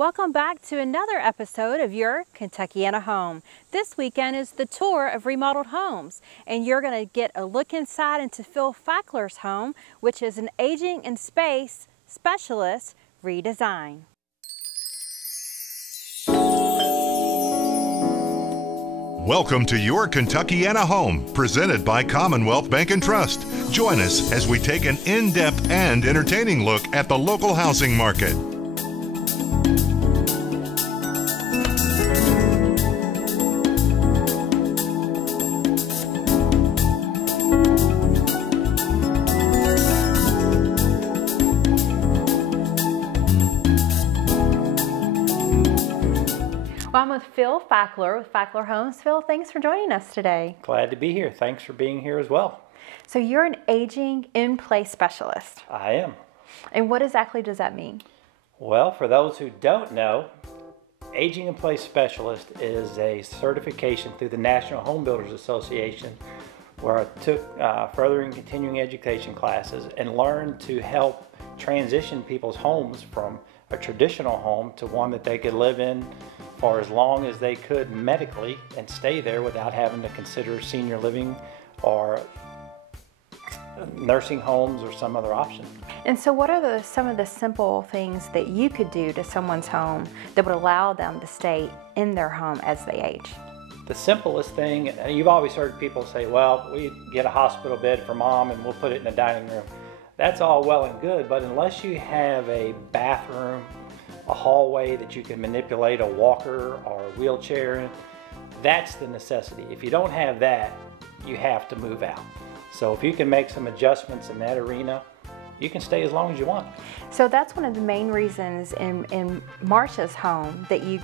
Welcome back to another episode of Your Kentuckiana Home. This weekend is the Tour of Remodeled Homes, and you're going to get a look inside into Phil Fackler's home, which is an aging in space specialist redesign. Welcome to Your Kentuckiana Home, presented by Commonwealth Bank and Trust. Join us as we take an in-depth and entertaining look at the local housing market. Well, I'm with Phil Fackler with Fackler Homes. Phil, thanks for joining us today. Glad to be here. Thanks for being here as well. So you're an aging in place specialist. I am. And what exactly does that mean? Well, for those who don't know, Aging in Place Specialist is a certification through the National Home Builders Association where I took further and continuing education classes and learned to help transition people's homes from a traditional home to one that they could live in for as long as they could medically and stay there without having to consider senior living or nursing homes or some other option. And so what are some of the simple things that you could do to someone's home that would allow them to stay in their home as they age? The simplest thing, you've always heard people say, well, we get a hospital bed for mom and we'll put it in the dining room. That's all well and good, but unless you have a bathroom, a hallway that you can manipulate a walker or a wheelchair in, that's the necessity. If you don't have that, you have to move out. So if you can make some adjustments in that arena, you can stay as long as you want. So that's one of the main reasons in Marsha's home that you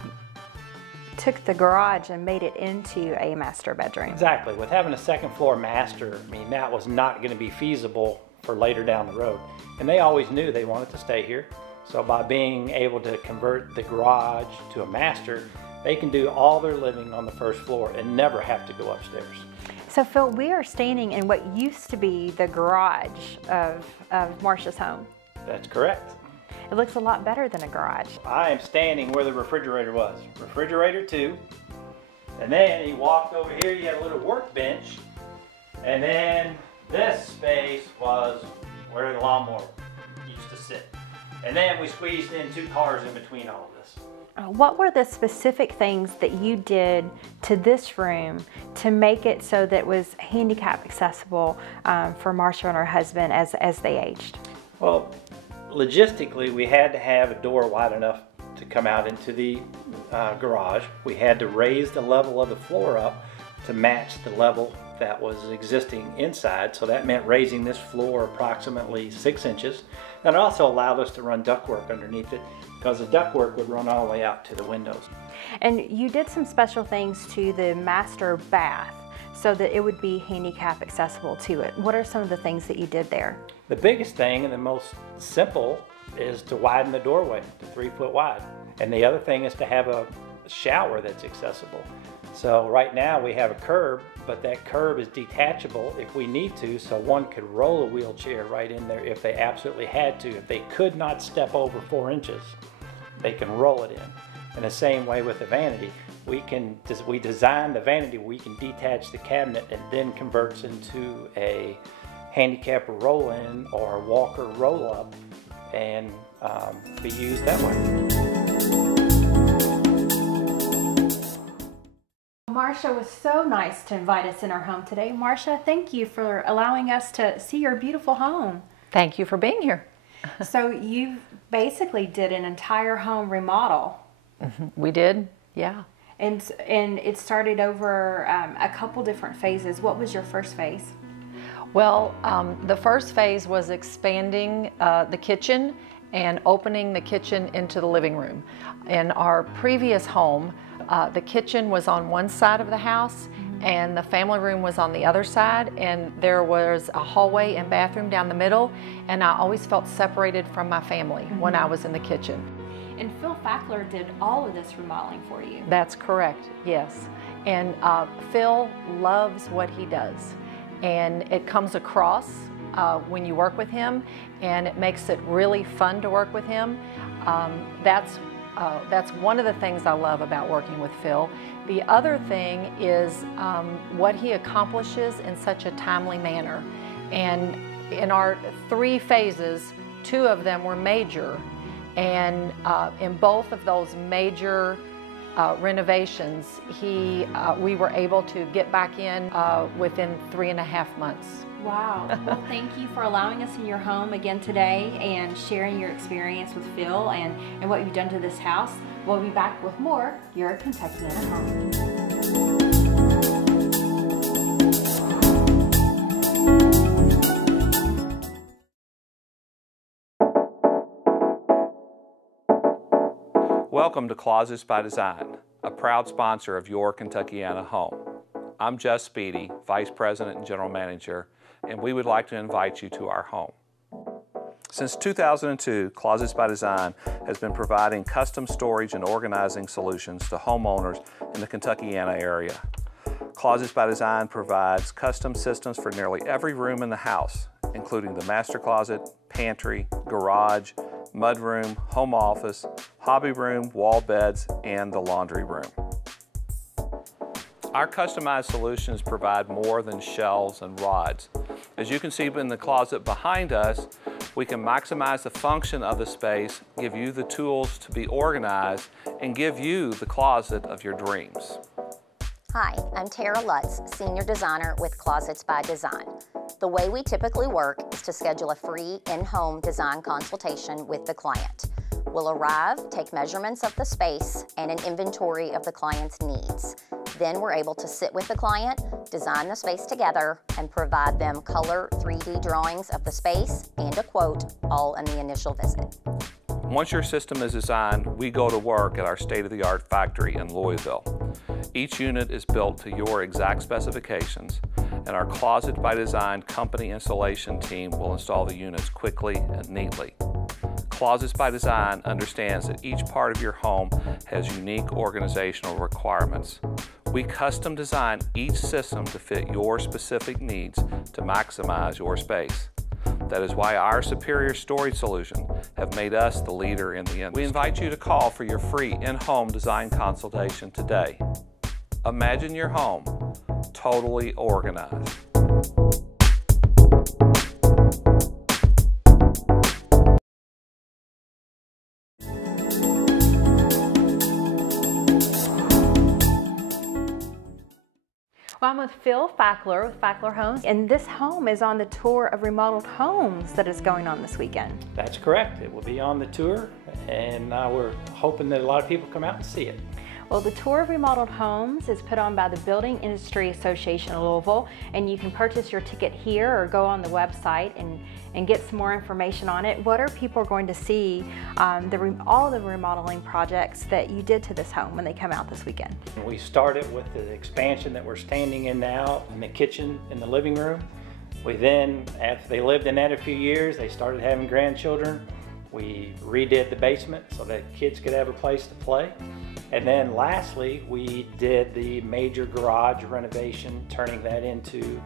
took the garage and made it into a master bedroom. Exactly. With having a second floor master, I mean, that was not going to be feasible for later down the road. And they always knew they wanted to stay here. So by being able to convert the garage to a master, they can do all their living on the first floor and never have to go upstairs. So Phil, we are standing in what used to be the garage of Marsha's home. That's correct. It looks a lot better than a garage. I am standing where the refrigerator was. Refrigerator 2. And then you walked over here, you had a little workbench. And then this space was where the lawnmower used to sit. And then we squeezed in 2 cars in between all of this. What were the specific things that you did to this room to make it so that it was handicap accessible for Marsha and her husband as they aged? Well, logistically, we had to have a door wide enough to come out into the garage. We had to raise the level of the floor up to match the level that was existing inside. So that meant raising this floor approximately 6 inches. And it also allowed us to run ductwork underneath it because the ductwork would run all the way out to the windows. And you did some special things to the master bath so that it would be handicap accessible to it. What are some of the things that you did there? The biggest thing and the most simple is to widen the doorway to 3 foot wide. And the other thing is to have a shower that's accessible. So right now we have a curb, but that curb is detachable if we need to, so one could roll a wheelchair right in there if they absolutely had to. If they could not step over 4 inches, they can roll it in. In the same way with the vanity, we designed the vanity where we can detach the cabinet and then converts into a handicap roll-in or a walker roll-up and be used that way. Marsha was so nice to invite us in our home today. Marsha, thank you for allowing us to see your beautiful home. Thank you for being here. So you basically did an entire home remodel. We did, yeah. And it started over a couple different phases. What was your first phase? Well, the first phase was expanding the kitchen and opening the kitchen into the living room. In our previous home, the kitchen was on one side of the house and the family room was on the other side, and there was a hallway and bathroom down the middle, and I always felt separated from my family when I was in the kitchen. And Phil Fackler did all of this remodeling for you. That's correct, yes. And Phil loves what he does, and it comes across when you work with him, and it makes it really fun to work with him. That's That's one of the things I love about working with Phil. The other thing is what he accomplishes in such a timely manner. And in our 3 phases, 2 of them were major. And in both of those major renovations, we were able to get back in within 3.5 months. Wow. Well, thank you for allowing us in your home again today and sharing your experience with Phil and what you've done to this house. We'll be back with more Your Kentuckiana Home. Welcome to Closets by Design, a proud sponsor of Your Kentuckiana Home. I'm Jess Speedy, Vice President and General Manager, and we would like to invite you to our home. Since 2002, Closets by Design has been providing custom storage and organizing solutions to homeowners in the Kentuckiana area. Closets by Design provides custom systems for nearly every room in the house, including the master closet, pantry, garage, mudroom, home office, hobby room, wall beds, and the laundry room. Our customized solutions provide more than shelves and rods. As you can see in the closet behind us, we can maximize the function of the space, give you the tools to be organized, and give you the closet of your dreams. Hi, I'm Tara Lutz, Senior Designer with Closets by Design. The way we typically work is to schedule a free in-home design consultation with the client. We'll arrive, take measurements of the space, and an inventory of the client's needs. Then we're able to sit with the client, design the space together, and provide them color 3D drawings of the space and a quote, all in the initial visit. Once your system is designed, we go to work at our state-of-the-art factory in Louisville. Each unit is built to your exact specifications, and our Closet by Design company installation team will install the units quickly and neatly. Closets by Design understands that each part of your home has unique organizational requirements. We custom design each system to fit your specific needs to maximize your space. That is why our superior storage solutions have made us the leader in the industry. We invite you to call for your free in-home design consultation today. Imagine your home totally organized. Well, I'm with Phil Fackler with Fackler Homes, and this home is on the Tour of Remodeled Homes that is going on this weekend. That's correct. It will be on the tour, and we're hoping that a lot of people come out and see it. Well, the Tour of Remodeled Homes is put on by the Building Industry Association of Louisville, and you can purchase your ticket here or go on the website and get some more information on it. What are people going to see, all the remodeling projects that you did to this home when they come out this weekend? We started with the expansion that we're standing in now in the kitchen in the living room. We then, after they lived in that a few years, they started having grandchildren. We redid the basement so that kids could have a place to play. And then lastly, we did the major garage renovation, turning that into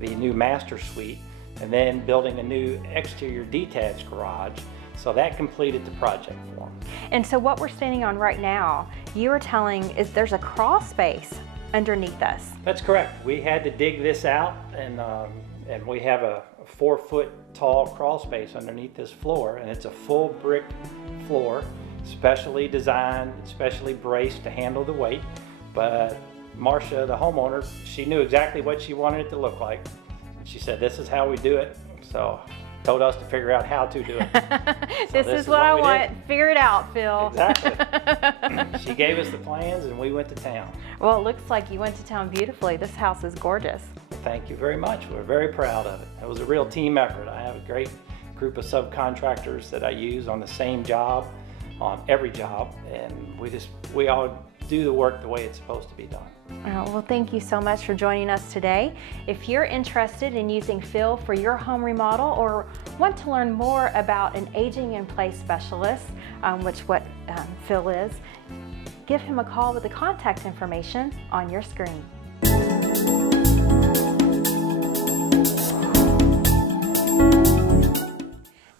the new master suite, and then building a new exterior detached garage. So that completed the project for them. And so what we're standing on right now, you were telling is there's a crawl space underneath us. That's correct. We had to dig this out, and we have a 4-foot tall crawl space underneath this floor, and it's a full brick floor, specially designed, specially braced to handle the weight. But Marcia, the homeowner, she knew exactly what she wanted it to look like. She said, "This is how we do it." So told us to figure out how to do it. This is what I want. Figure it out, Phil. Exactly. She gave us the plans and we went to town. Well, it looks like you went to town beautifully. This house is gorgeous. Thank you very much. We're very proud of it. It was a real team effort. I have a great group of subcontractors that I use on the same job, on every job, and we all do the work the way it's supposed to be done. Well, thank you so much for joining us today. If you're interested in using Phil for your home remodel or want to learn more about an aging in place specialist, which Phil is, give him a call with the contact information on your screen.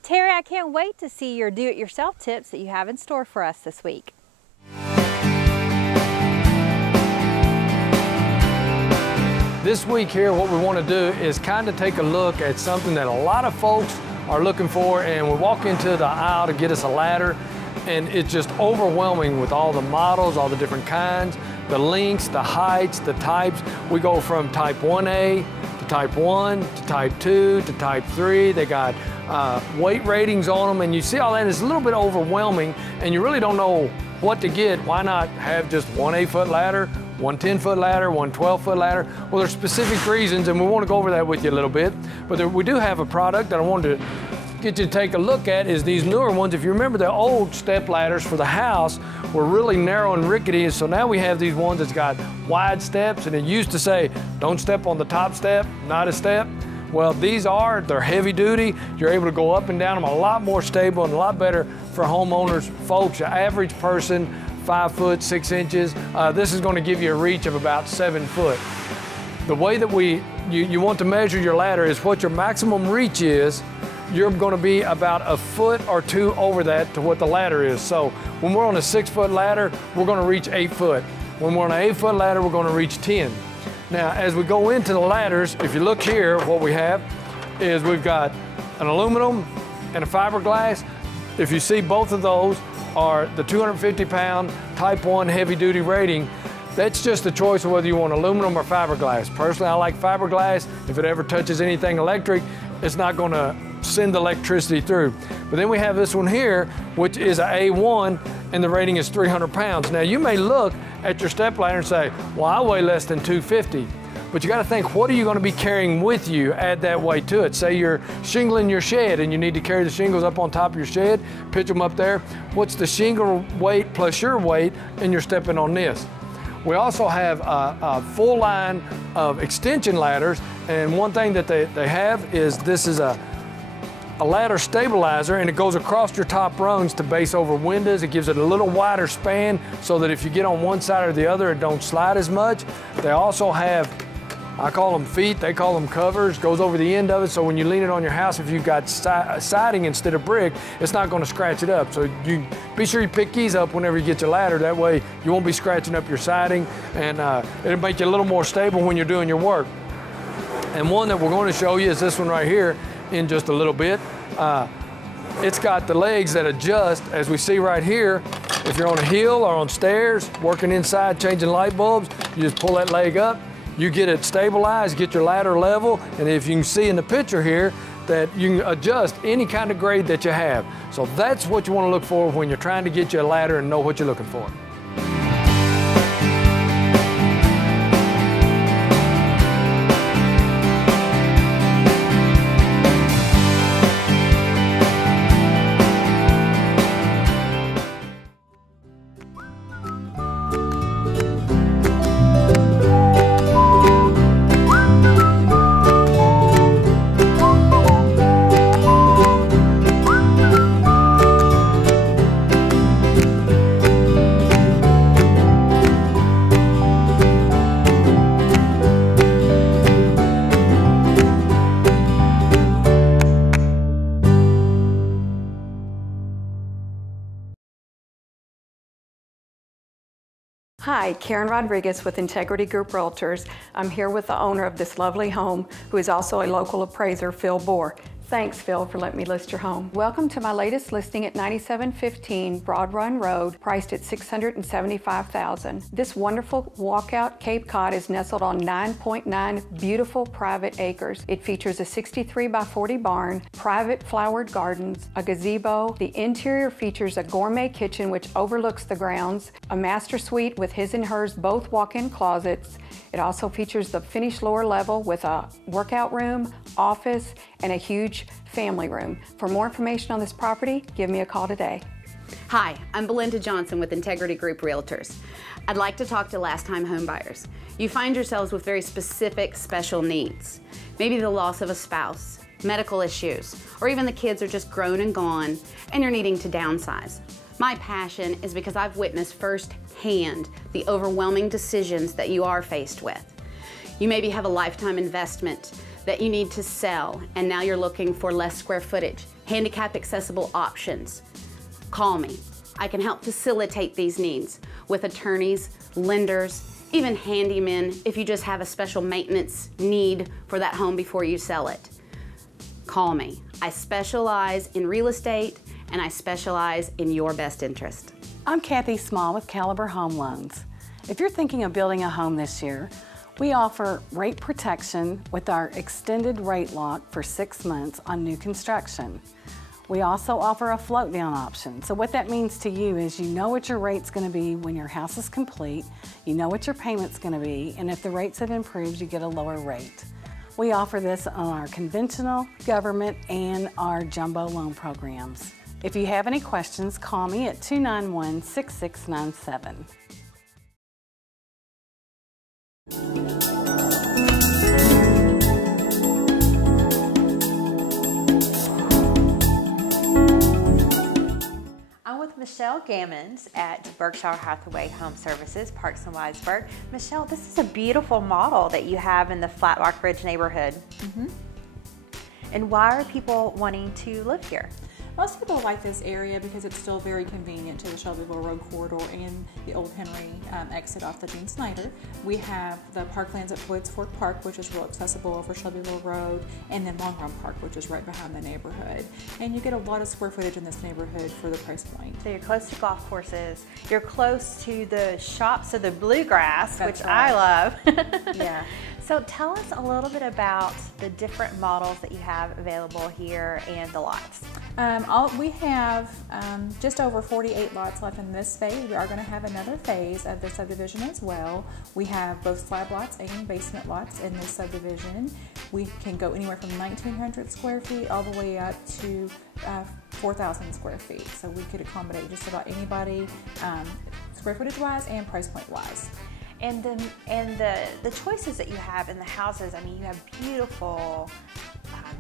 Tara, can't wait to see your do-it-yourself tips that you have in store for us this week. This week here, what we want to do is kind of take a look at something that a lot of folks are looking for, and we walk into the aisle to get us a ladder, and it's just overwhelming with all the models, all the different kinds, the lengths, the heights, the types. We go from type 1A to type 1 to type 2 to type 3. They got weight ratings on them, and you see all that. It's a little bit overwhelming, and you really don't know what to get. Why not have just one 8-foot ladder, one 10-foot ladder, one 12-foot ladder? Well, there's specific reasons, and we want to go over that with you a little bit. But we do have a product that I wanted to get you to take a look at, is these newer ones. If you remember, the old step ladders for the house were really narrow and rickety, so now we have these ones that's got wide steps, and it used to say, don't step on the top step, not a step. Well, they're heavy duty. You're able to go up and down them, a lot more stable and a lot better for homeowners. Folks, your average person, 5 foot 6 inches. This is going to give you a reach of about 7 foot. The way that you want to measure your ladder is what your maximum reach is. You're going to be about a foot or 2 over that to what the ladder is. So when we're on a 6-foot ladder, we're going to reach 8 foot. When we're on an 8-foot ladder, we're going to reach 10. Now, as we go into the ladders, if you look here, what we have is we've got an aluminum and a fiberglass. If you see, both of those are the 250-pound type 1 heavy-duty rating. That's just a choice of whether you want aluminum or fiberglass. Personally, I like fiberglass. If it ever touches anything electric, it's not going to send the electricity through. But then we have this one here, which is an A1, and the rating is 300 pounds. Now, you may look at your step ladder and say, well, I weigh less than 250. But you got to think, what are you going to be carrying with you? Add that weight to it. Say you're shingling your shed and you need to carry the shingles up on top of your shed, pitch them up there. What's the shingle weight plus your weight, and you're stepping on this? We also have a full line of extension ladders, and one thing that they have is this is a ladder stabilizer, and it goes across your top rungs to base over windows. It gives it a little wider span so that if you get on one side or the other, it don't slide as much. They also have, I call them feet, they call them covers, goes over the end of it, so when you lean it on your house, if you've got siding instead of brick, it's not going to scratch it up. So you be sure you pick these up whenever you get your ladder. That way you won't be scratching up your siding, and it'll make you a little more stable when you're doing your work. And one that we're going to show you is this one right here in just a little bit. It's got the legs that adjust, as we see right here. If you're on a hill or on stairs, working inside, changing light bulbs, you just pull that leg up, you get it stabilized, get your ladder level, and if you can see in the picture here that you can adjust any kind of grade that you have. So that's what you want to look for when you're trying to get you a ladder and know what you're looking for. Hi, Karen Rodriguez with Integrity Group Realtors. I'm here with the owner of this lovely home, who is also a local appraiser, Phil Bohr. Thanks, Phil, for letting me list your home. Welcome to my latest listing at 9715 Broad Run Road, priced at $675,000. This wonderful walkout Cape Cod is nestled on 9.9 beautiful private acres. It features a 63 by 40 barn, private flowered gardens, a gazebo. The interior features a gourmet kitchen which overlooks the grounds, a master suite with his and hers both walk-in closets. It also features the finished lower level with a workout room, office, and a huge family room. For more information on this property, give me a call today. Hi, I'm Belinda Johnson with Integrity Group Realtors. I'd like to talk to last-time home buyers. You find yourselves with very specific special needs. Maybe the loss of a spouse, medical issues, or even the kids are just grown and gone and you're needing to downsize. My passion is because I've witnessed firsthand the overwhelming decisions that you are faced with. You maybe have a lifetime investment that you need to sell and now you're looking for less square footage, handicap accessible options, call me. I can help facilitate these needs with attorneys, lenders, even handymen if you just have a special maintenance need for that home before you sell it. Call me. I specialize in real estate and I specialize in your best interest. I'm Kathy Small with Caliber Home Loans. If you're thinking of building a home this year, we offer rate protection with our extended rate lock for 6 months on new construction. We also offer a float down option. So what that means to you is you know what your rate's going to be when your house is complete, you know what your payment's going to be, and if the rates have improved, you get a lower rate. We offer this on our conventional, government, and our jumbo loan programs. If you have any questions, call me at 291-6697. I'm with Michelle Gammons at Berkshire Hathaway Home Services, Parks and Wiseburg. Michelle, this is a beautiful model that you have in the Flat Rock Ridge neighborhood. And why are people wanting to live here? Most people like this area because it's still very convenient to the Shelbyville Road corridor and the Old Henry exit off the Dean Snyder. We have the parklands at Floyd's Fork Park, which is real accessible over Shelbyville Road, and then Long Run Park, which is right behind the neighborhood. And you get a lot of square footage in this neighborhood for the price point. So you're close to golf courses, you're close to the shops of the bluegrass, That's which right. I love. Yeah. So tell us a little bit about the different models that you have available here and the lots. We have just over 48 lots left in this phase. We are going to have another phase of the subdivision as well. We have both slab lots and basement lots in this subdivision. We can go anywhere from 1,900 square feet all the way up to 4,000 square feet. So we could accommodate just about anybody, square footage wise and price point wise. And the choices that you have in the houses, I mean, you have beautiful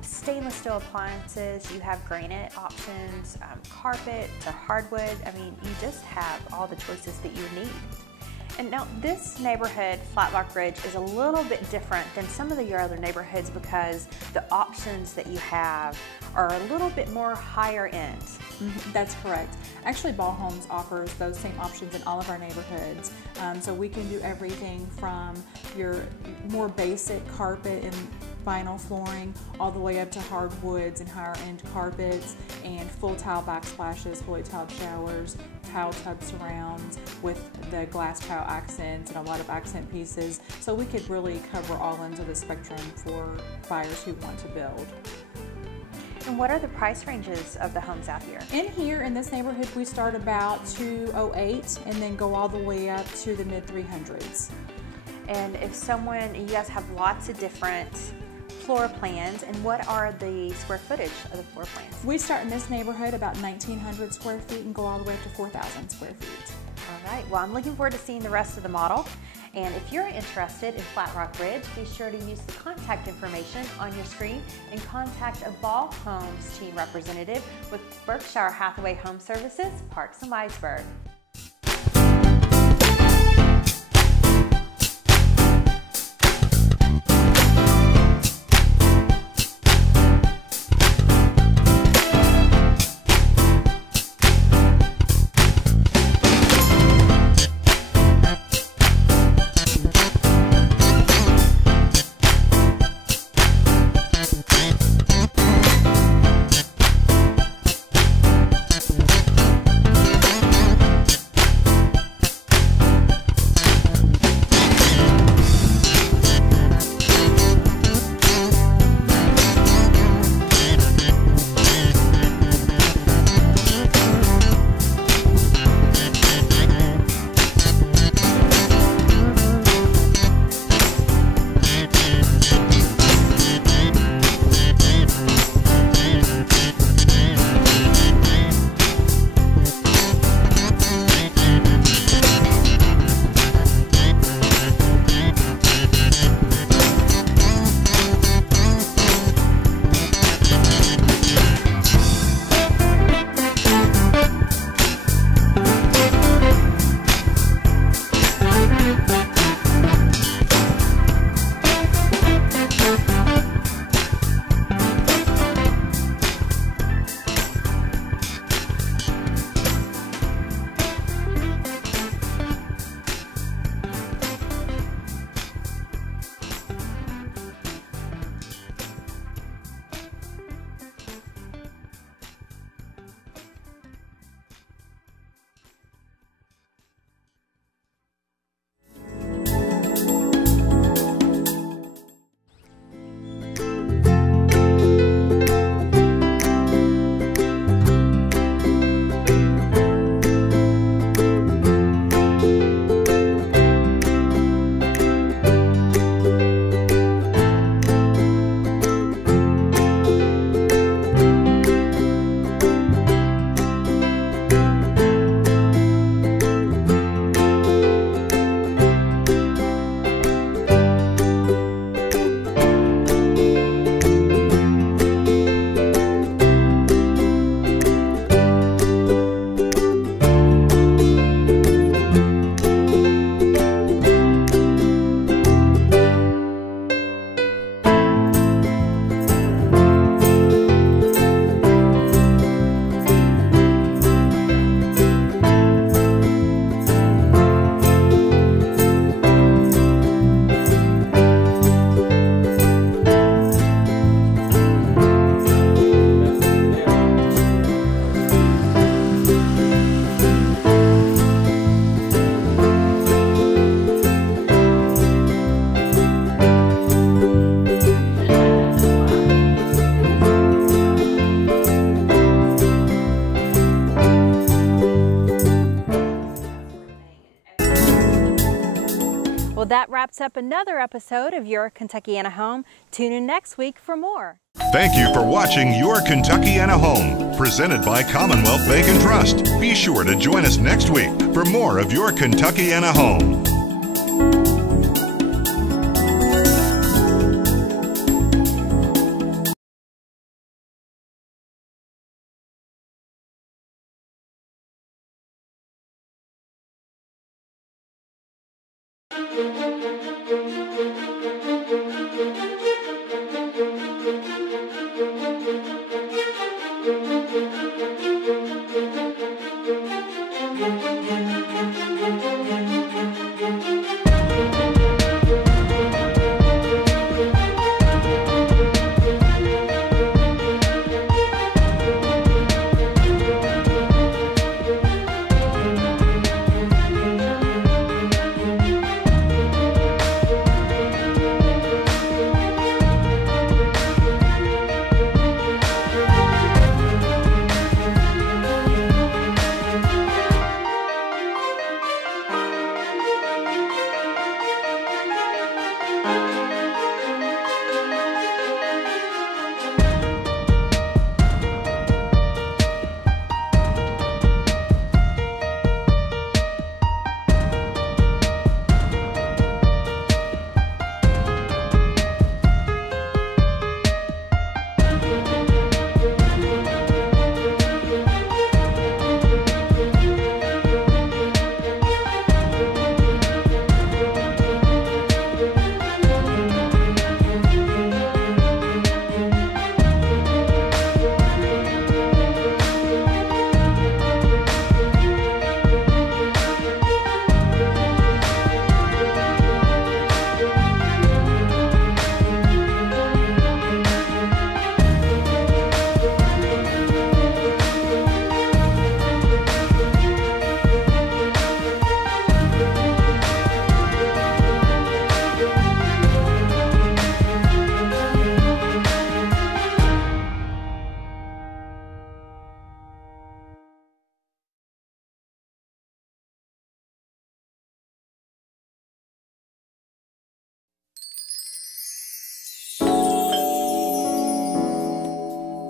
stainless steel appliances, you have granite options, carpet to hardwood. I mean, you just have all the choices that you need. And now this neighborhood, Flat Rock Ridge, is a little bit different than some of your other neighborhoods because the options that you have are a little bit more higher end. That's correct. Actually, Ball Homes offers those same options in all of our neighborhoods. So we can do everything from your more basic carpet and vinyl flooring all the way up to hardwoods and higher end carpets and full tile backsplashes, fully tiled showers, tile tub surrounds with the glass tile accents and a lot of accent pieces. So we could really cover all ends of the spectrum for buyers who want to build. And what are the price ranges of the homes out here? In here, in this neighborhood, we start about $208 and then go all the way up to the mid 300s. And if someone, you guys have lots of different floor plans, and what are the square footage of the floor plans? We start in this neighborhood about 1,900 square feet and go all the way up to 4,000 square feet. All right, well, I'm looking forward to seeing the rest of the model. And if you're interested in Flat Rock Ridge, be sure to use the contact information on your screen and contact a Ball Homes team representative with Berkshire Hathaway Home Services, Parks and Wiseburg. Well, that wraps up another episode of Your Kentuckiana Home. Tune in next week for more. Thank you for watching Your Kentuckiana Home, presented by Commonwealth Bank and Trust. Be sure to join us next week for more of Your Kentuckiana Home.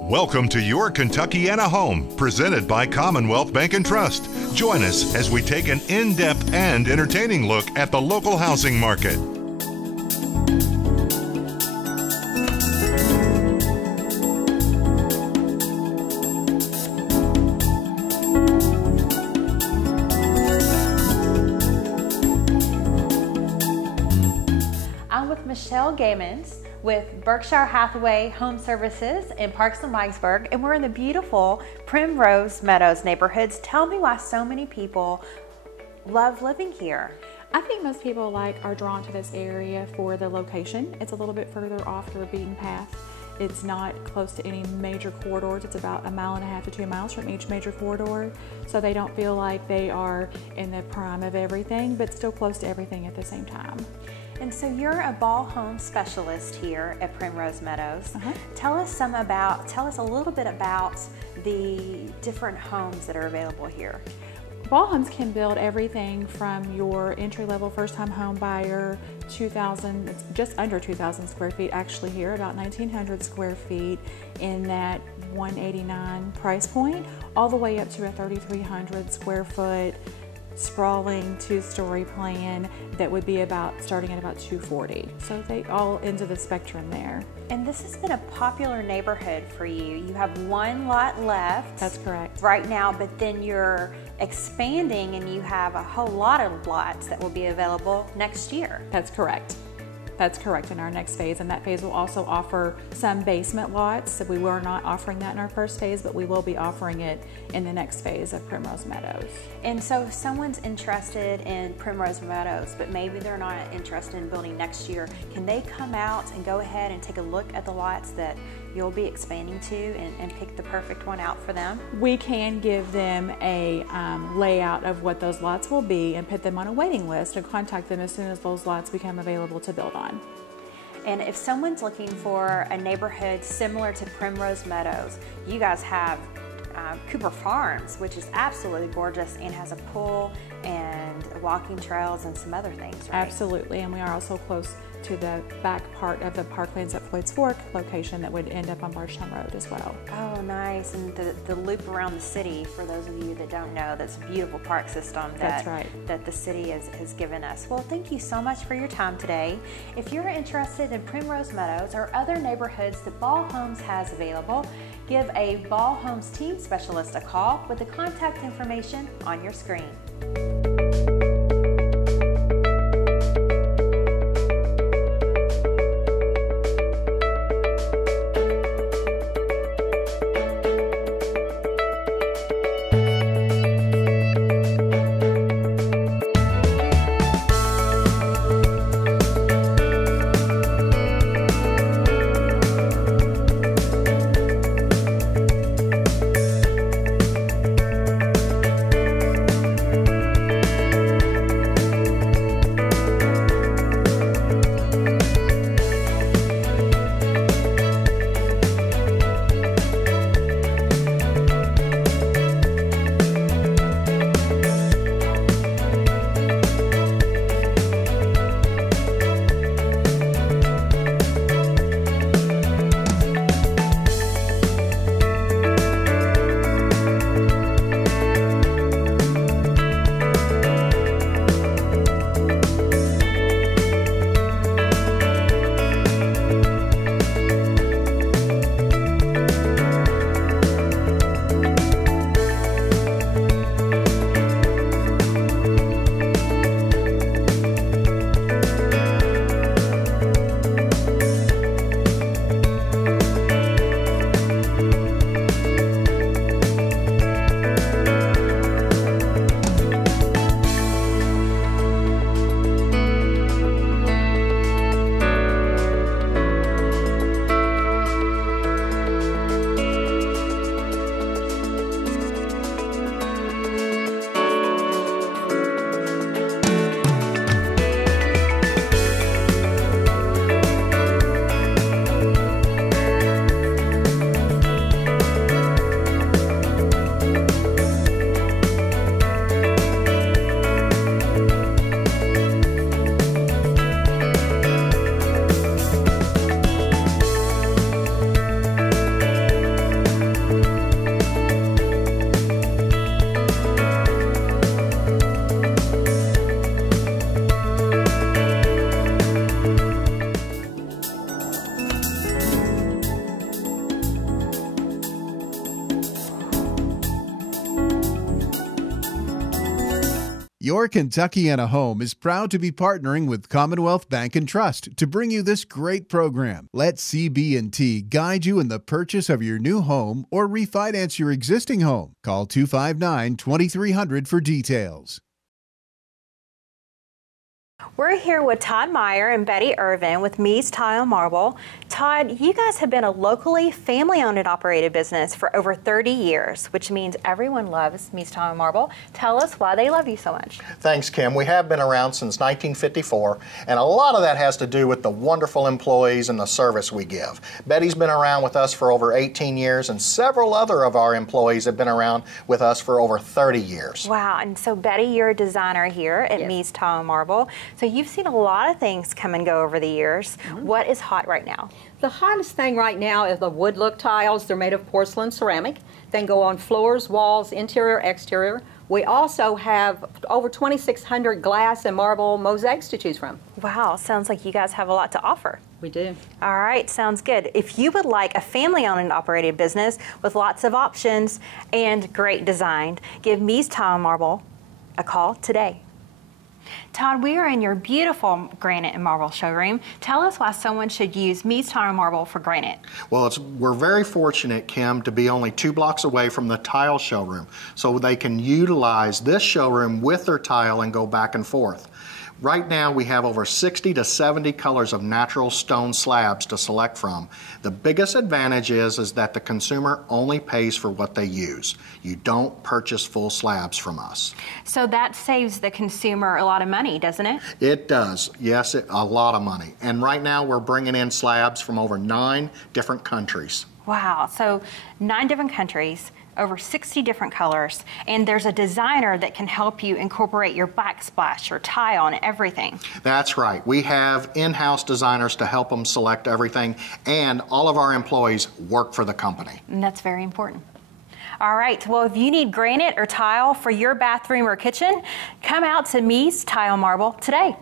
Welcome to Your Kentuckiana Home, presented by Commonwealth Bank and Trust. Join us as we take an in-depth and entertaining look at the local housing market. I'm with Michelle Gamons with Berkshire Hathaway Home Services in Parks and Winesburg, and we're in the beautiful Primrose Meadows neighborhoods. Tell me why so many people love living here. I think most people are drawn to this area for the location. It's a little bit further off the beaten path. It's not close to any major corridors. It's about 1.5 miles to 2 miles from each major corridor, so they don't feel like they are in the prime of everything, but still close to everything at the same time. And so you're a ball home specialist here at Primrose Meadows. Tell us a little bit about the different homes that are available here. Ball homes can build everything from your entry-level first-time home buyer, just under 2,000 square feet actually here, about 1,900 square feet in that $189 price point, all the way up to a 3,300 square foot sprawling two-story plan that would be starting at about $240. So they all ends of the spectrum there. And this has been a popular neighborhood for you. You have one lot left. That's correct. Right now, but then you're expanding and you have a whole lot of lots that will be available next year. That's correct. That's correct, in our next phase, and that phase will also offer some basement lots. So we were not offering that in our first phase, but we will be offering it in the next phase of Primrose Meadows. And so if someone's interested in Primrose Meadows, but maybe they're not interested in building next year, can they come out and go ahead and take a look at the lots that you'll be expanding to and pick the perfect one out for them? We can give them a layout of what those lots will be and put them on a waiting list and contact them as soon as those lots become available to build on. And if someone's looking for a neighborhood similar to Primrose Meadows, you guys have Cooper Farms, which is absolutely gorgeous and has a pool and a walking trails and some other things, right? Absolutely, and we are also close to the back part of the Parklands at Floyd's Fork location that would end up on Barstown Road as well. Oh, nice. And the loop around the city, for those of you that don't know, that's a beautiful park system That's right. that the city has given us. Well, thank you so much for your time today. If you're interested in Primrose Meadows or other neighborhoods that Ball Homes has available, give a Ball Homes team specialist a call with the contact information on your screen. Your Kentuckiana Home is proud to be partnering with Commonwealth Bank and Trust to bring you this great program. Let CB&T guide you in the purchase of your new home or refinance your existing home. Call 259-2300 for details. We're here with Todd Meyer and Betty Irvin with Me's Tile and Marble. Todd, you guys have been a locally family-owned and operated business for over 30 years, which means everyone loves Me's Tile and Marble. Tell us why they love you so much. Thanks, Kim. We have been around since 1954, and a lot of that has to do with the wonderful employees and the service we give. Betty's been around with us for over 18 years, and several other of our employees have been around with us for over 30 years. Wow, and so Betty, you're a designer here at Me's Tile and Marble. So you've seen a lot of things come and go over the years. What is hot right now? The hottest thing right now is the wood look tiles. They're made of porcelain ceramic. They can go on floors, walls, interior, exterior. We also have over 2,600 glass and marble mosaics to choose from. Wow, sounds like you guys have a lot to offer. We do. All right, sounds good. If you would like a family-owned and operated business with lots of options and great design, give Me's Tile and Marble a call today. Todd, we are in your beautiful granite and marble showroom. Tell us why someone should use Me's Tile and Marble for granite. Well, we're very fortunate, Kim, to be only 2 blocks away from the tile showroom, so they can utilize this showroom with their tile and go back and forth. Right now, we have over 60 to 70 colors of natural stone slabs to select from. The biggest advantage is that the consumer only pays for what they use. You don't purchase full slabs from us. So that saves the consumer a lot of money, doesn't it? It does, yes, a lot of money. And right now, we're bringing in slabs from over 9 different countries. Wow, so 9 different countries. over 60 different colors, and there's a designer that can help you incorporate your backsplash, your tile, and everything. That's right. We have in-house designers to help them select everything, and all of our employees work for the company. And that's very important. All right, well, if you need granite or tile for your bathroom or kitchen, come out to Me's Tile Marble today.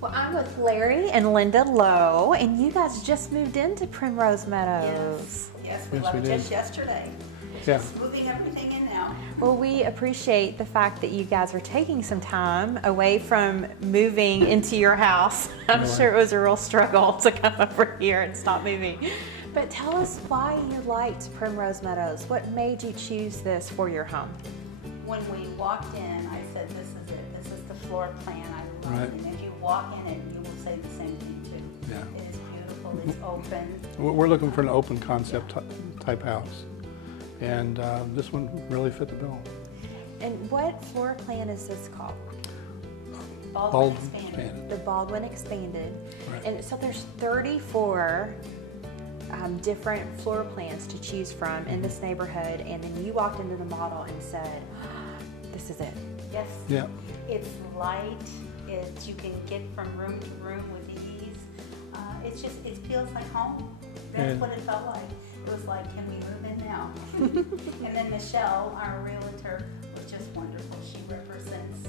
Well, I'm with Larry and Linda Lowe, and you guys just moved into Primrose Meadows. Yes, we left it just yesterday. Yeah. Just moving everything in now. Well, we appreciate the fact that you guys are taking some time away from moving into your house. I'm sure it was a real struggle to come over here and stop moving. But tell us why you liked Primrose Meadows. What made you choose this for your home? When we walked in, I said, this is it. This is the floor plan I love. Right. And if you walk in it, you will say the same thing too. Yeah. It is beautiful. It's open. We're looking for an open concept type house. And this one really fit the bill. And what floor plan is this called? Baldwin Expanded. The Baldwin Expanded. Right. And so there's 34 different floor plans to choose from in this neighborhood, and then you walked into the model and said, this is it. Yes. Yeah. It's light. You can get from room to room with ease. It feels like home. That's what it felt like. It was like, can we move in now? And then Michelle, our realtor, was just wonderful. She represents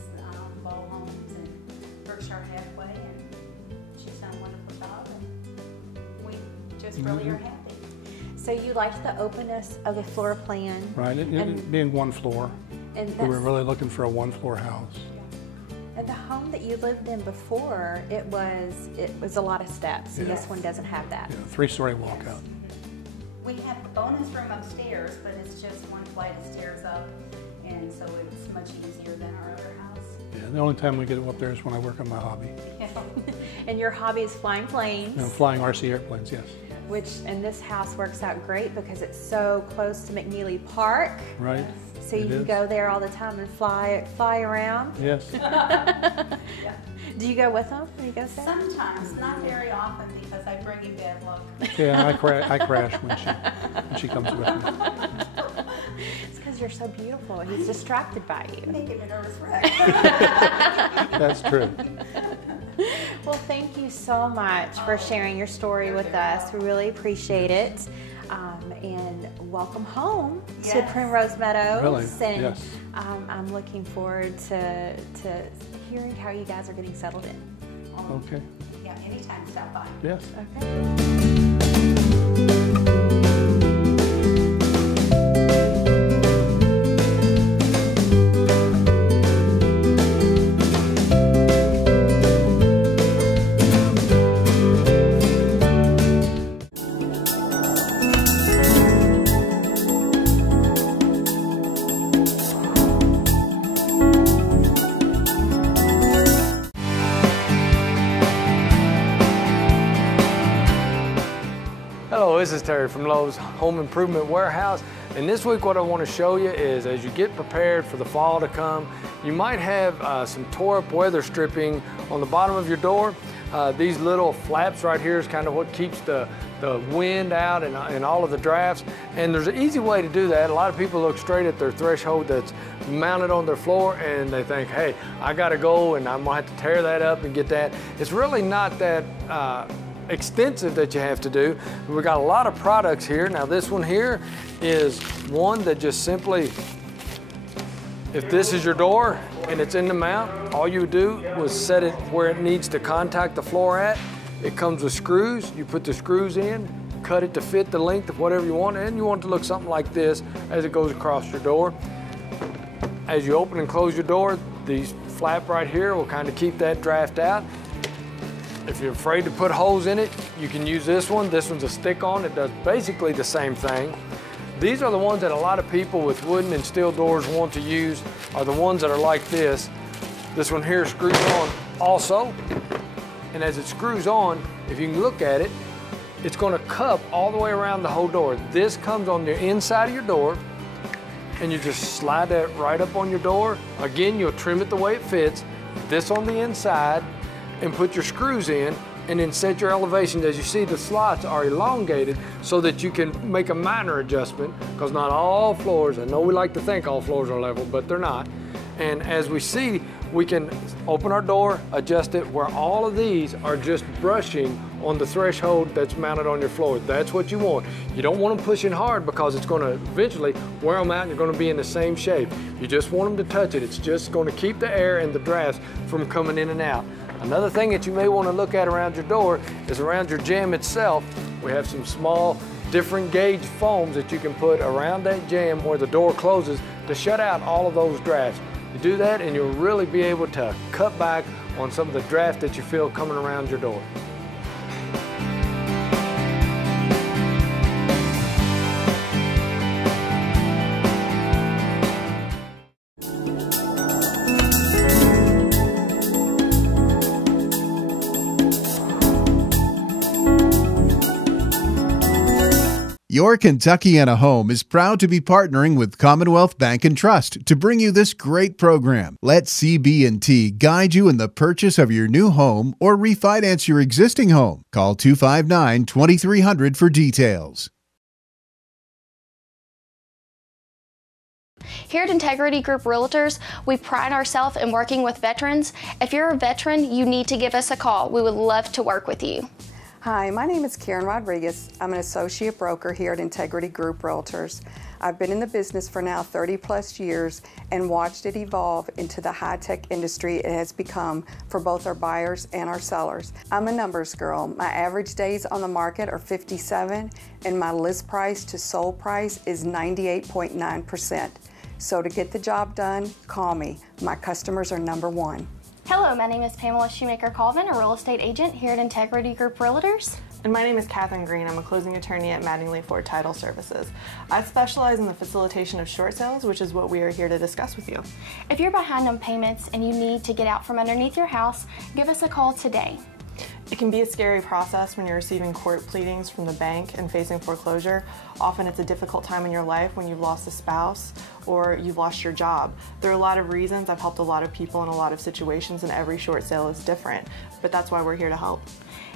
Bow Homes and Berkshire Hathaway, and she's done a wonderful job, and we just really are happy. So you liked the openness of the floor plan. Right, it being one floor. And we were really looking for a one floor house. And the home that you lived in before, it was a lot of steps, and this one doesn't have that. Yeah, 3-story walkout. We have a bonus room upstairs, but it's just one flight of stairs up, and so it's much easier than our other house. Yeah, the only time we get up there is when I work on my hobby. And your hobby is flying planes. And flying RC airplanes, yes. And this house works out great because it's so close to McNeely Park. Right. So you can go there all the time and fly around. Yes. Do you go with them when you go there? Sometimes, not very often, because I bring him bad luck. Yeah, I crash when she comes with me. It's because you're so beautiful. He's distracted by you. Make him a nervous wreck. That's true. Well, thank you so much for sharing your story with us. We really appreciate it. And welcome home to Primrose Meadows. Really? And yes. I'm looking forward to hearing how you guys are getting settled in. Okay. Yeah, anytime, stop by. Yes. Okay. Hello, this is Terry from Lowe's Home Improvement Warehouse, and this week what I want to show you is as you get prepared for the fall to come, you might have some tore up weather stripping on the bottom of your door. These little flaps right here is kind of what keeps the wind out and all of the drafts, and there's an easy way to do that. A lot of people look straight at their threshold that's mounted on their floor and they think, hey, I gotta go and I'm gonna have to tear that up and get that. It's really not that extensive that you have to do. We've got a lot of products here. Now this one here is one that just simply, if this is your door and it's in the mount, all you do was set it where it needs to contact the floor at. It comes with screws. You put the screws in, cut it to fit the length of whatever you want, and you want it to look something like this as it goes across your door. As you open and close your door, these flap right here will kind of keep that draft out. If you're afraid to put holes in it, you can use this one. This one's a stick-on. It does basically the same thing. These are the ones that a lot of people with wooden and steel doors want to use, are the ones that are like this. This one here screws on also. And as it screws on, if you can look at it, it's going to cup all the way around the whole door. This comes on the inside of your door, and you just slide that right up on your door. Again, you'll trim it the way it fits, this on the inside, and put your screws in, and then set your elevations. As you see, the slots are elongated so that you can make a minor adjustment, because not all floors, I know we like to think all floors are level, but they're not. And as we see, we can open our door, adjust it where all of these are just brushing on the threshold that's mounted on your floor. That's what you want. You don't want them pushing hard, because it's going to eventually wear them out and you're going to be in the same shape. You just want them to touch it. It's just going to keep the air and the drafts from coming in and out. Another thing that you may want to look at around your door is around your jamb itself. We have some small different gauge foams that you can put around that jamb where the door closes to shut out all of those drafts. You do that and you'll really be able to cut back on some of the draft that you feel coming around your door. Your Kentuckiana Home is proud to be partnering with Commonwealth Bank and Trust to bring you this great program. Let CB&T guide you in the purchase of your new home or refinance your existing home. Call 259-2300 for details. Here at Integrity Group Realtors, we pride ourselves in working with veterans. If you're a veteran, you need to give us a call. We would love to work with you. Hi, my name is Karen Rodriguez. I'm an associate broker here at Integrity Group Realtors. I've been in the business for now 30+ years and watched it evolve into the high-tech industry it has become for both our buyers and our sellers. I'm a numbers girl. My average days on the market are 57, and my list price to sold price is 98.9%. So to get the job done, call me. My customers are #1. Hello, my name is Pamela Shoemaker-Colvin, a real estate agent here at Integrity Group Realtors. And my name is Katherine Green. I'm a closing attorney at Mattingly Ford Title Services. I specialize in the facilitation of short sales, which is what we are here to discuss with you. If you're behind on payments and you need to get out from underneath your house, give us a call today. It can be a scary process when you're receiving court pleadings from the bank and facing foreclosure. Often it's a difficult time in your life when you've lost a spouse or you've lost your job. There are a lot of reasons. I've helped a lot of people in a lot of situations, and every short sale is different, but that's why we're here to help.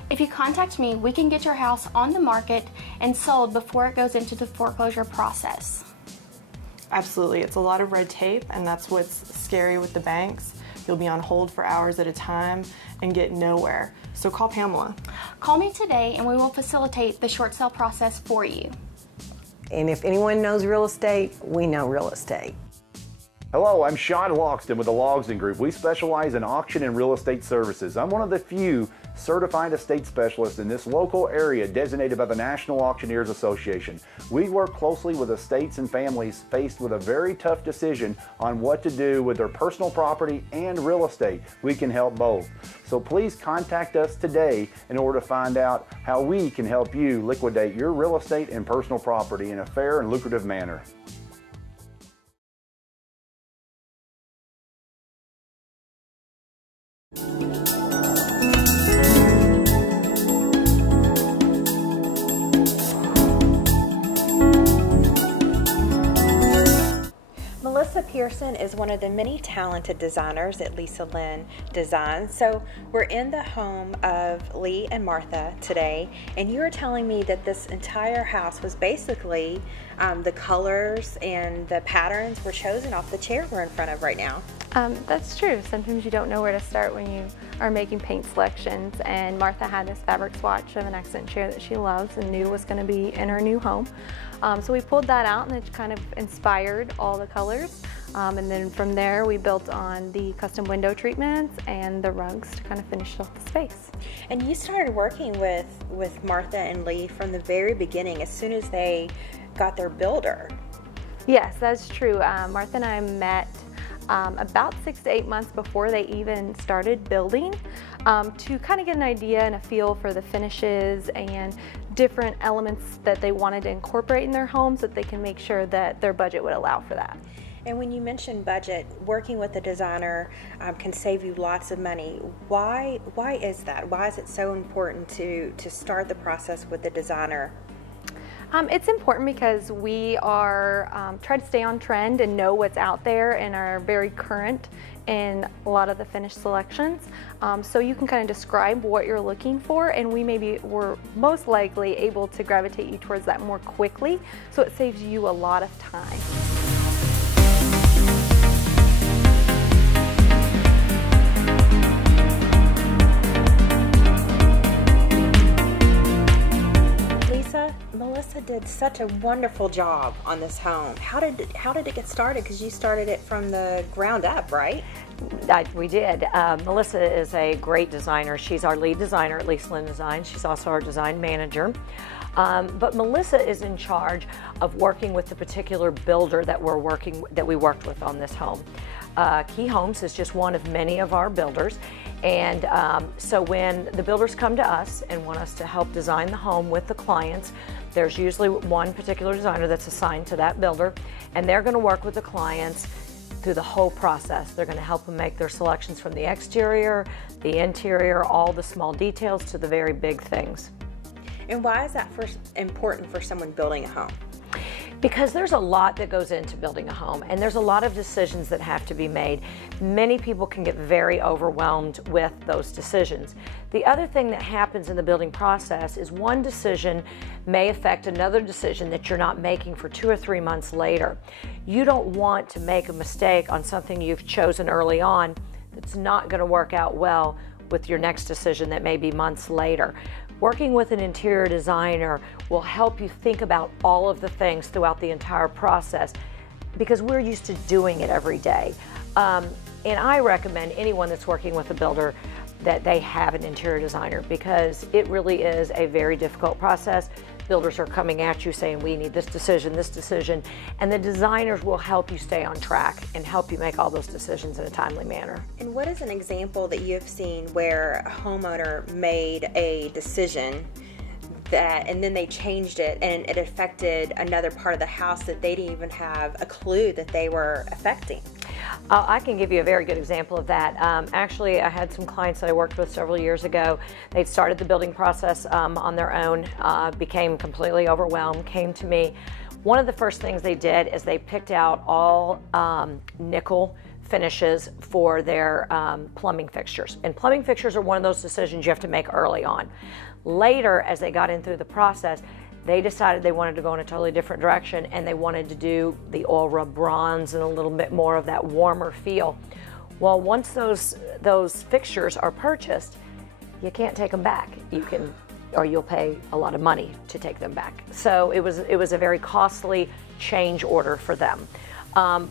If you contact me, we can get your house on the market and sold before it goes into the foreclosure process. Absolutely. It's a lot of red tape, and that's what's scary with the banks. You'll be on hold for hours at a time and get nowhere. So call Pamela. Call me today and we will facilitate the short sale process for you. And if anyone knows real estate, we know real estate. Hello, I'm Sean Loxton with the Logsdon Group. We specialize in auction and real estate services. I'm one of the few certified estate specialists in this local area designated by the National Auctioneers Association. We work closely with estates and families faced with a very tough decision on what to do with their personal property and real estate. We can help both. So please contact us today in order to find out how we can help you liquidate your real estate and personal property in a fair and lucrative manner. Melissa Pearson is one of the many talented designers at Lisa Lynn Designs. So we're in the home of Lee and Martha today, and you were telling me that this entire house was basically the colors and the patterns were chosen off the chair we're in front of right now. That's true. Sometimes you don't know where to start when you are making paint selections, and Martha had this fabric swatch of an accent chair that she loves and knew was going to be in her new home. So we pulled that out and it kind of inspired all the colors. And then from there we built on the custom window treatments and the rugs to kind of finish off the space. And you started working with Martha and Lee from the very beginning, as soon as they got their builder. Yes, that's true. Martha and I met about 6 to 8 months before they even started building to kind of get an idea and a feel for the finishes and different elements that they wanted to incorporate in their homes, so that they can make sure that their budget would allow for that. And when you mention budget, working with a designer can save you lots of money. Why is that? Why is it so important to start the process with the designer? It's important because we are try to stay on trend and know what's out there and are very current in a lot of the finished selections. So you can kind of describe what you're looking for, and we're most likely able to gravitate you towards that more quickly, so it saves you a lot of time. Melissa did such a wonderful job on this home. How did it get started? Because you started it from the ground up, right? We did. Melissa is a great designer. She's our lead designer at Lisa Lynn Design. She's also our design manager. But Melissa is in charge of working with the particular builder that we worked with on this home. Key Homes is just one of many of our builders. And so when the builders come to us and want us to help design the home with the clients, there's usually one particular designer that's assigned to that builder, and they're going to work with the clients through the whole process. They're going to help them make their selections from the exterior, the interior, all the small details to the very big things. And why is that important for someone building a home? Because there's a lot that goes into building a home, and there's a lot of decisions that have to be made. Many people can get very overwhelmed with those decisions. The other thing that happens in the building process is one decision may affect another decision that you're not making for 2 or 3 months later. You don't want to make a mistake on something you've chosen early on that's not going to work out well with your next decision that may be months later. Working with an interior designer will help you think about all of the things throughout the entire process, because we're used to doing it every day. And I recommend anyone that's working with a builder that they have an interior designer, because it really is a very difficult process. Builders are coming at you saying, we need this decision, and the designers will help you stay on track and help you make all those decisions in a timely manner. And what is an example that you have seen where a homeowner made a decision and then they changed it and it affected another part of the house that they didn't even have a clue that they were affecting? I can give you a very good example of that. Actually, I had some clients that I worked with several years ago. They'd started the building process on their own, became completely overwhelmed, came to me. One of the first things they did is they picked out all nickel finishes for their plumbing fixtures. And plumbing fixtures are one of those decisions you have to make early on. Later, as they got in through the process, they decided they wanted to go in a totally different direction, and they wanted to do the oil rub bronze and a little bit more of that warmer feel. Well, once those fixtures are purchased, you can't take them back. You can, or you'll pay a lot of money to take them back. So it was a very costly change order for them,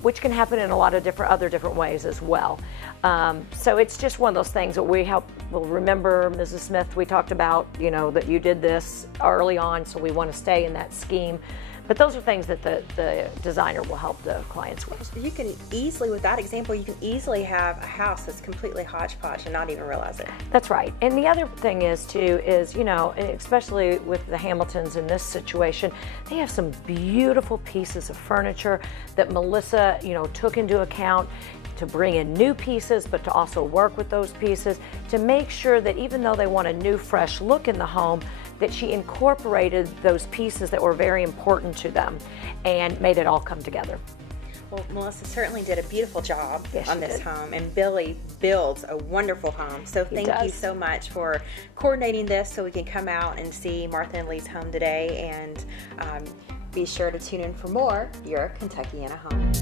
which can happen in a lot of other different ways as well. So it's just one of those things that we'll remember, Mrs. Smith, we talked about, that you did this early on, so we want to stay in that scheme. But those are things that the designer will help the clients with. You can easily, with that example, you can easily have a house that's completely hodgepodge and not even realize it. That's right. And the other thing is especially with the Hamiltons in this situation, they have some beautiful pieces of furniture that Melissa, took into account to bring in new pieces, but to also work with those pieces to make sure that even though they want a new, fresh look in the home, that she incorporated those pieces that were very important to them and made it all come together. Well, Melissa certainly did a beautiful job on this home, and Billy builds a wonderful home. So thank you so much for coordinating this so we can come out and see Martha and Lee's home today, and be sure to tune in for more Your Kentuckiana Home.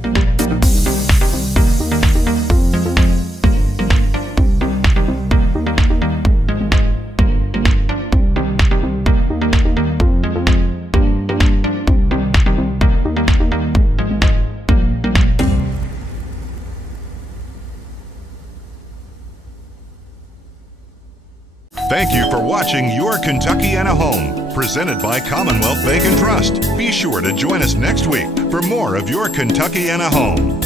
Thank you for watching Your Kentuckiana Home, presented by Commonwealth Bank and Trust. Be sure to join us next week for more of Your Kentuckiana Home.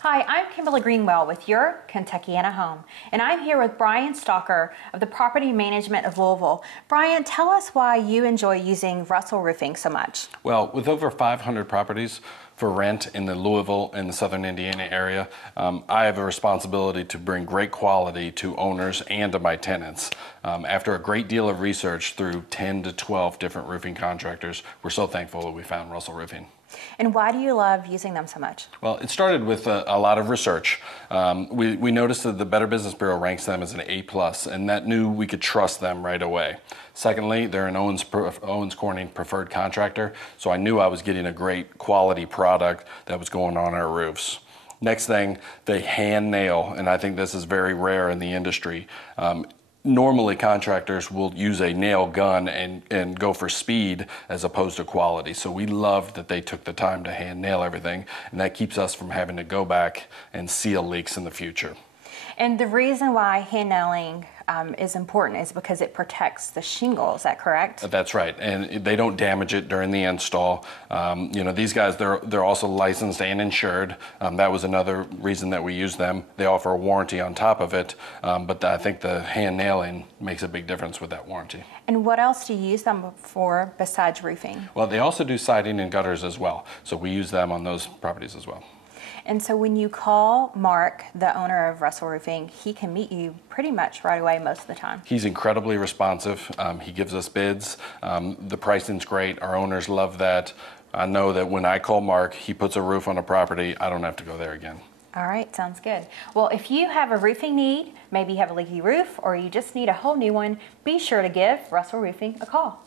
Hi, I'm Kimberly Greenwell with Your Kentuckiana Home, and I'm here with Brian Stalker of the Property Management of Louisville. Brian, tell us why you enjoy using Russell Roofing so much. Well, with over 500 properties, for rent in the Louisville and the Southern Indiana area, I have a responsibility to bring great quality to owners and to my tenants. After a great deal of research through 10 to 12 different roofing contractors, we're so thankful that we found Russell Roofing. And why do you love using them so much? Well, it started with a lot of research. We noticed that the Better Business Bureau ranks them as an A+, and that knew we could trust them right away. Secondly, they're an Owens Corning preferred contractor, so I knew I was getting a great quality product that was going on our roofs. Next thing, they hand nail, and I think this is very rare in the industry. Normally, contractors will use a nail gun and go for speed as opposed to quality. So we loved that they took the time to hand nail everything, and that keeps us from having to go back and seal leaks in the future. And the reason why hand nailing is important is because it protects the shingle. Is that correct? That's right, and they don't damage it during the install. You know, these guys, they're also licensed and insured. That was another reason that we use them. They offer a warranty on top of it, but I think the hand nailing makes a big difference with that warranty. And what else do you use them for besides roofing? Well, they also do siding and gutters as well, so we use them on those properties as well. And so when you call Mark, the owner of Russell Roofing, he can meet you pretty much right away most of the time. He's incredibly responsive. He gives us bids. The pricing's great. Our owners love that. I know that when I call Mark, he puts a roof on a property, I don't have to go there again. All right, sounds good. Well, if you have a roofing need, maybe you have a leaky roof, or you just need a whole new one, be sure to give Russell Roofing a call.